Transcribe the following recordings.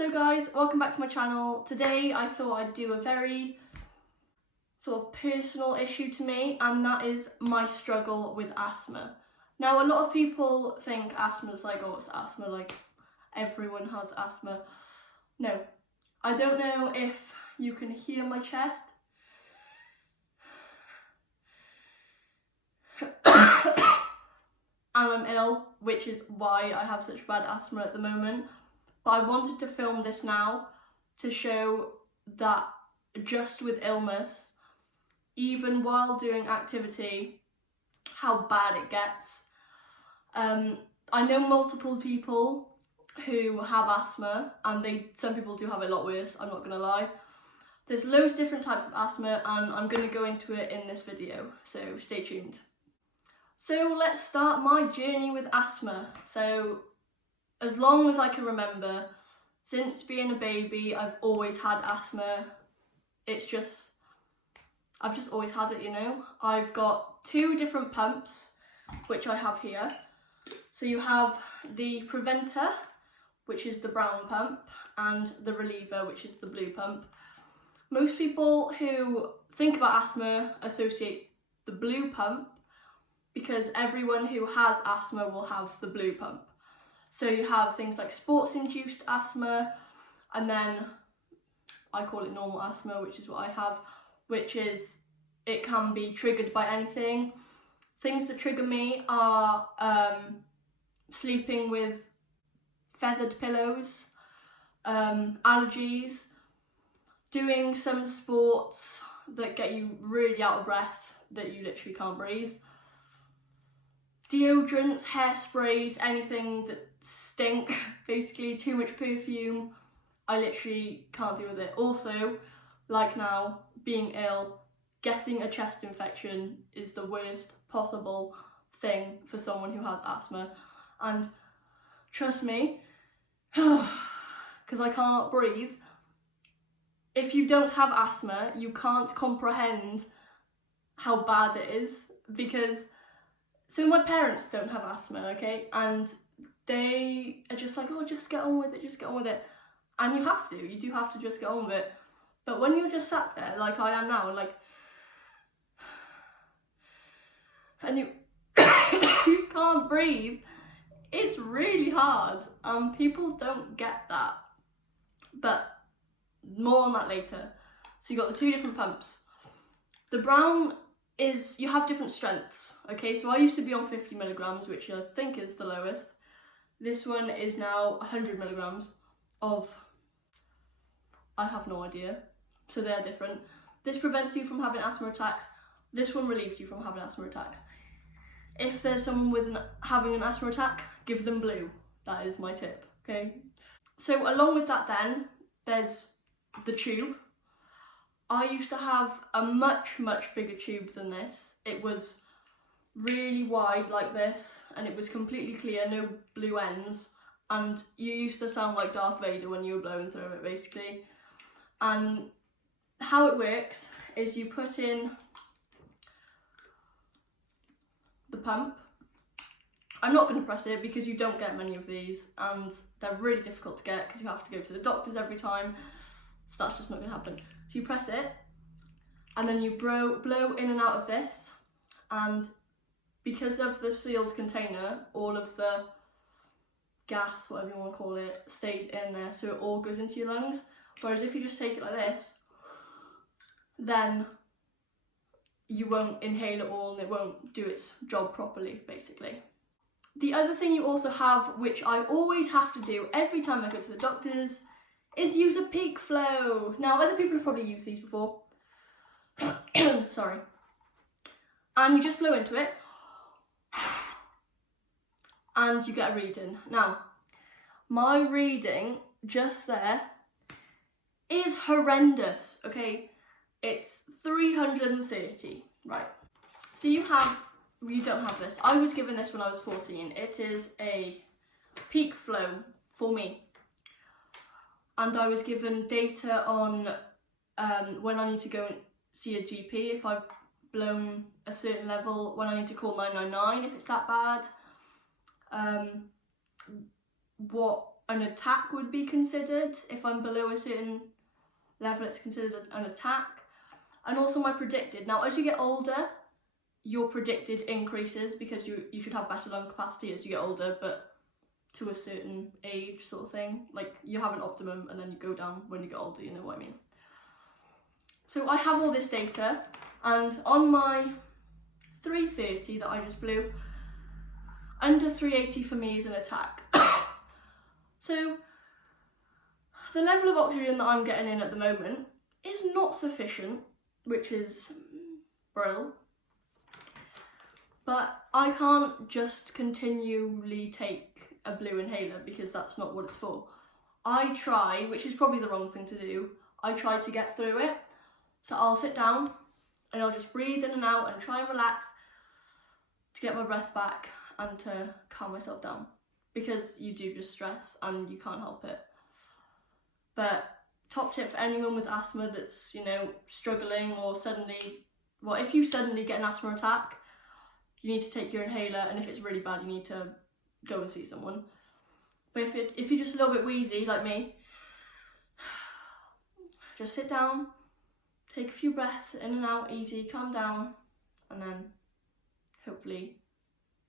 So guys, welcome back to my channel. Today I thought I'd do a very sort of personal issue to me, and that is my struggle with asthma. Now a lot of people think asthma is like, oh, it's asthma, like everyone has asthma. No, I don't know if you can hear my chest. And I'm ill, which is why I have such bad asthma at the moment. But I wanted to film this now to show that just with illness, even while doing activity, how bad it gets. I know multiple people who have asthma, and some people do have it a lot worse, I'm not gonna lie. There's loads of different types of asthma, and I'm gonna go into it in this video, so stay tuned. So let's start my journey with asthma. So as long as I can remember, since being a baby, I've always had asthma. I've just always had it, you know. I've got two different pumps, which I have here. So you have the preventer, which is the brown pump, and the reliever, which is the blue pump. Most people who think about asthma associate the blue pump because everyone who has asthma will have the blue pump. So you have things like sports-induced asthma, and then I call it normal asthma, which is what I have, which is it can be triggered by anything. Things that trigger me are sleeping with feathered pillows, allergies, doing some sports that get you really out of breath, that you literally can't breathe, deodorants, hairsprays, anything that stink, basically too much perfume, I literally can't deal with it. Also, like now, being ill, getting a chest infection is the worst possible thing for someone who has asthma. And trust me, because I can't breathe, if you don't have asthma, you can't comprehend how bad it is, because so my parents don't have asthma, okay, and they are just like, oh, just get on with it, just get on with it. And you do have to just get on with it. But when you're just sat there, like I am now, like, and you you can't breathe, it's really hard, and people don't get that. But more on that later. So you got the two different pumps. The brown is, you have different strengths, okay? So I used to be on 50 milligrams, which I think is the lowest. This one is now 100 milligrams of, I have no idea. So they're different. This prevents you from having asthma attacks. This one relieves you from having asthma attacks. If there's someone having an asthma attack, give them blue. That is my tip, okay? So along with that then, there's the tube. I used to have a much bigger tube than this. It was really wide like this, and it was completely clear, no blue ends, and you used to sound like Darth Vader when you were blowing through it, basically. And how it works is you put in the pump. I'm not going to press it because you don't get many of these, and they're really difficult to get because you have to go to the doctors every time, so that's just not going to happen. So you press it, and then you blow in and out of this, and because of the sealed container, all of the gas, whatever you want to call it, stays in there, so it all goes into your lungs. Whereas if you just take it like this, then you won't inhale it all and it won't do its job properly, basically. The other thing you also have, which I always have to do every time I go to the doctors, is use a peak flow. Now, other people have probably used these before. Sorry. And you just blow into it, and you get a reading. Now, my reading just there is horrendous, okay? It's 330, right? So you don't have this. I was given this when I was 14. It is a peak flow for me. And I was given data on when I need to go and see a GP if I've blown a certain level, when I need to call 999 if it's that bad, what an attack would be considered. If I'm below a certain level, it's considered an attack. And also my predicted. Now, as you get older, your predicted increases because you should have better lung capacity as you get older, but to a certain age sort of thing. Like, you have an optimum and then you go down when you get older, you know what I mean? So I have all this data, and on my 330 that I just blew, under 380 for me is an attack. So the level of oxygen that I'm getting in at the moment is not sufficient, which is brilliant. But I can't just continually take a blue inhaler because that's not what it's for. I try, which is probably the wrong thing to do, I try to get through it. So I'll sit down and I'll just breathe in and out and try and relax to get my breath back and to calm myself down, because you do just stress and you can't help it. But top tip for anyone with asthma that's, you know, struggling or suddenly, well, if you suddenly get an asthma attack, you need to take your inhaler, and if it's really bad, you need to go and see someone. But if you're just a little bit wheezy like me, just sit down, take a few breaths in and out, easy, calm down, and then hopefully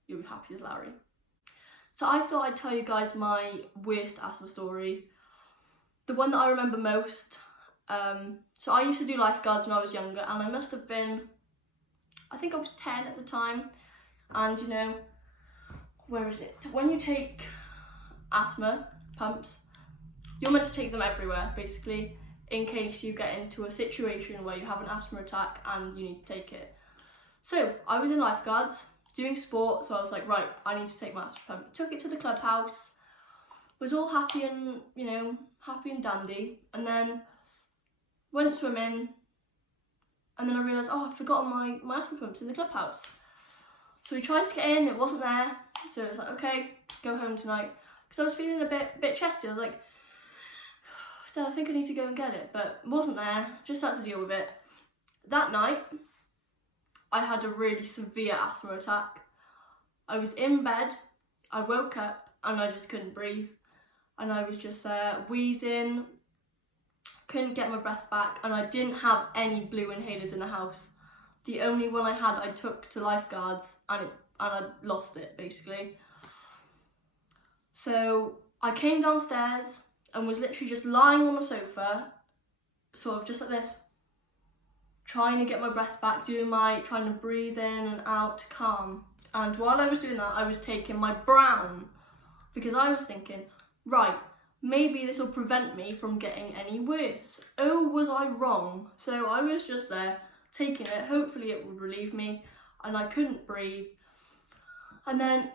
you'll be happy as Larry. So I thought I'd tell you guys my worst asthma story. The one that I remember most. So I used to do lifeguards when I was younger, and I must have been, I think I was 10 at the time. And you know, where is it? When you take asthma pumps, you're meant to take them everywhere, basically, in case you get into a situation where you have an asthma attack and you need to take it. So I was in lifeguards doing sport, so I was like, right, I need to take my asthma pump. Took it to the clubhouse, was all happy and, you know, happy and dandy, and then went swimming, and then I realised, oh, I've forgotten my asthma pumps in the clubhouse. So we tried to get in, it wasn't there, so it was like, okay, go home tonight. Because I was feeling a bit chesty. I was like, Dad, I think I need to go and get it, but it wasn't there, just had to deal with it. That night, I had a really severe asthma attack. I was in bed, I woke up, and I just couldn't breathe. And I was just there, wheezing, couldn't get my breath back, and I didn't have any blue inhalers in the house. The only one I had, I took to lifeguards, and I lost it, basically. So I came downstairs and was literally just lying on the sofa, sort of just like this, trying to get my breath back, trying to breathe in and out to calm. And while I was doing that, I was taking my Brown, because I was thinking, right, maybe this will prevent me from getting any worse. Oh, was I wrong? So I was just there, taking it, hopefully it would relieve me, and I couldn't breathe. And then,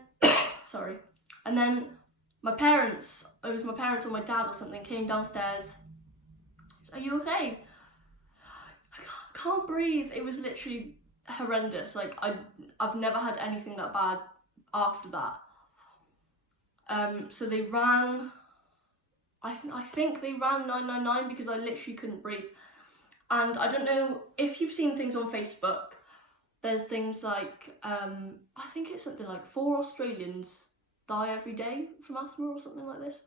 sorry, and then my parents, it was my parents or my dad or something, came downstairs. Are you okay? I can't breathe. It was literally horrendous. Like, I've never had anything that bad after that. So they ran, I think they ran 999 because I literally couldn't breathe. And I don't know if you've seen things on Facebook, there's things like, I think it's something like 4 Australians die every day from asthma or something like this.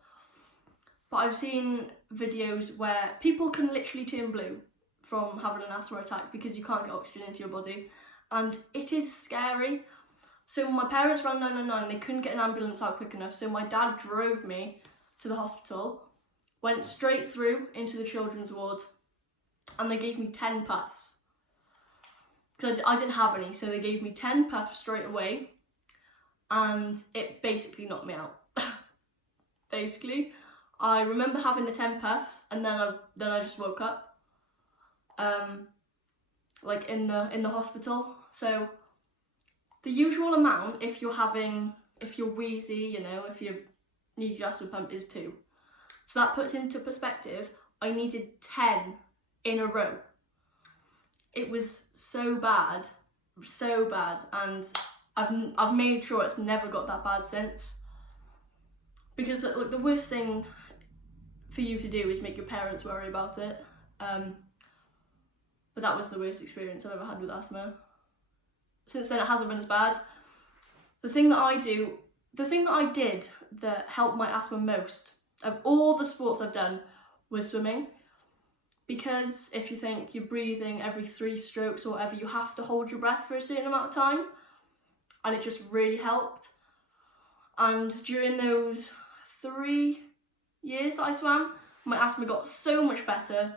But I've seen videos where people can literally turn blue from having an asthma attack because you can't get oxygen into your body, and it is scary. So my parents ran 999, they couldn't get an ambulance out quick enough, so my dad drove me to the hospital, went straight through into the children's ward, and they gave me 10 puffs. Because I didn't have any, so they gave me 10 puffs straight away, and it basically knocked me out. Basically, I remember having the 10 puffs, and then I just woke up, like in the hospital. So the usual amount, if you're wheezy, you know, if you need your asthma pump, is 2. So that puts into perspective, I needed 10 in a row. It was so bad, and I've made sure it's never got that bad since. Because the worst thing for you to do is make your parents worry about it. But that was the worst experience I've ever had with asthma. Since then it hasn't been as bad. The thing that I did that helped my asthma most of all the sports I've done was swimming, because if you think you're breathing every 3 strokes or whatever, you have to hold your breath for a certain amount of time, and it just really helped. And during those 3 years that I swam, my asthma got so much better.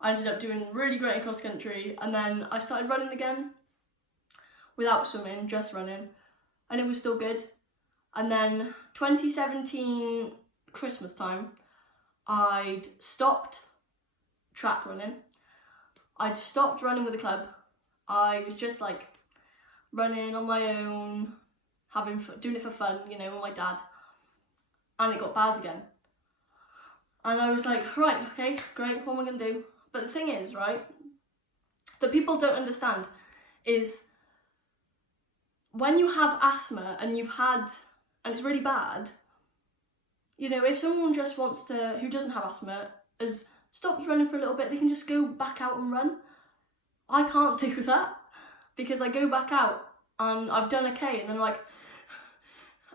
I ended up doing really great in cross country, and then I started running again without swimming, just running, and it was still good. And then 2017 Christmas time, I'd stopped track running. I'd stopped running with a club. I was just like running on my own, doing it for fun, you know, with my dad, and it got bad again. And I was like, right, okay, great, what am I going to do? But the thing is, right, that people don't understand is when you have asthma and it's really bad, you know, if someone just wants to, who doesn't have asthma, has stopped running for a little bit, they can just go back out and run. I can't do that, because I go back out and I've done okay, and then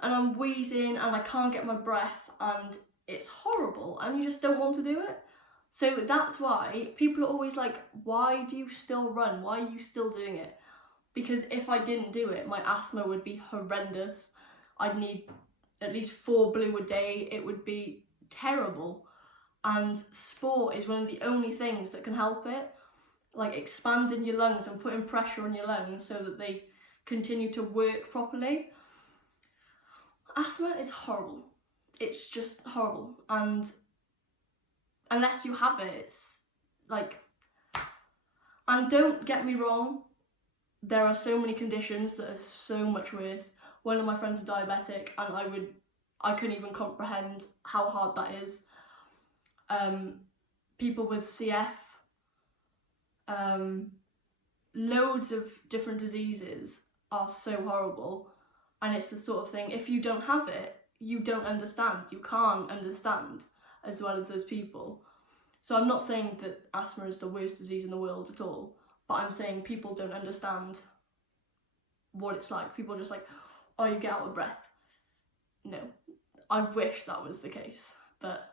and I'm wheezing and I can't get my breath, and it's horrible, and you just don't want to do it. So that's why people are always like, why do you still run? Why are you still doing it? Because if I didn't do it, my asthma would be horrendous. I'd need at least 4 blue a day. It would be terrible. And sport is one of the only things that can help it, like expanding your lungs and putting pressure on your lungs so that they continue to work properly. Asthma is horrible. It's just horrible, and unless you have it, it's like, and don't get me wrong, there are so many conditions that are so much worse. One of my friends is diabetic, and I couldn't even comprehend how hard that is. People with CF, loads of different diseases are so horrible, and it's the sort of thing, if you don't have it, you don't understand. You can't understand as well as those people. So I'm not saying that asthma is the worst disease in the world at all, but I'm saying people don't understand what it's like. People are just like, oh, you get out of breath. No, I wish that was the case, but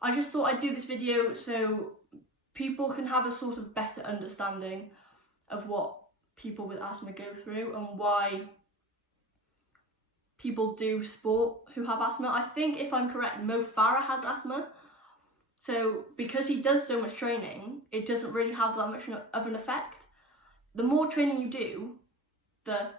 I just thought I'd do this video so people can have a sort of better understanding of what people with asthma go through and why people do sport who have asthma. I think, if I'm correct, Mo Farah has asthma. So because he does so much training, it doesn't really have that much of an effect. The more training you do, the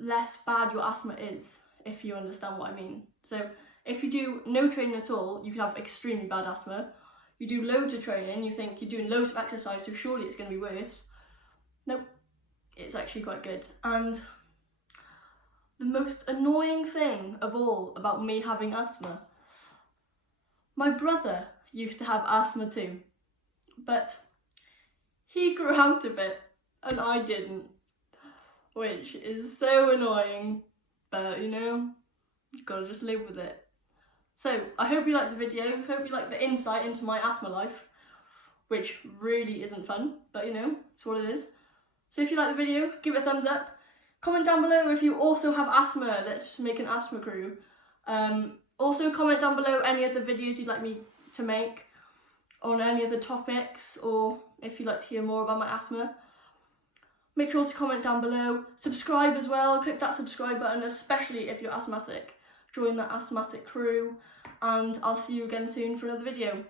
less bad your asthma is, if you understand what I mean. So if you do no training at all, you can have extremely bad asthma. You do loads of training, you think you're doing loads of exercise, so surely it's going to be worse. Nope, it's actually quite good. And the most annoying thing of all about me having asthma, my brother used to have asthma too, but he grew out of it and I didn't, which is so annoying, but you know, you've got to just live with it. So I hope you liked the video, hope you liked the insight into my asthma life, which really isn't fun, but you know, it's what it is. So if you like the video, give it a thumbs up. Comment down below if you also have asthma. Let's make an asthma crew. Also comment down below any other videos you'd like me to make on any other topics, or if you'd like to hear more about my asthma. Make sure to comment down below. Subscribe as well. Click that subscribe button, especially if you're asthmatic. Join the asthmatic crew, and I'll see you again soon for another video.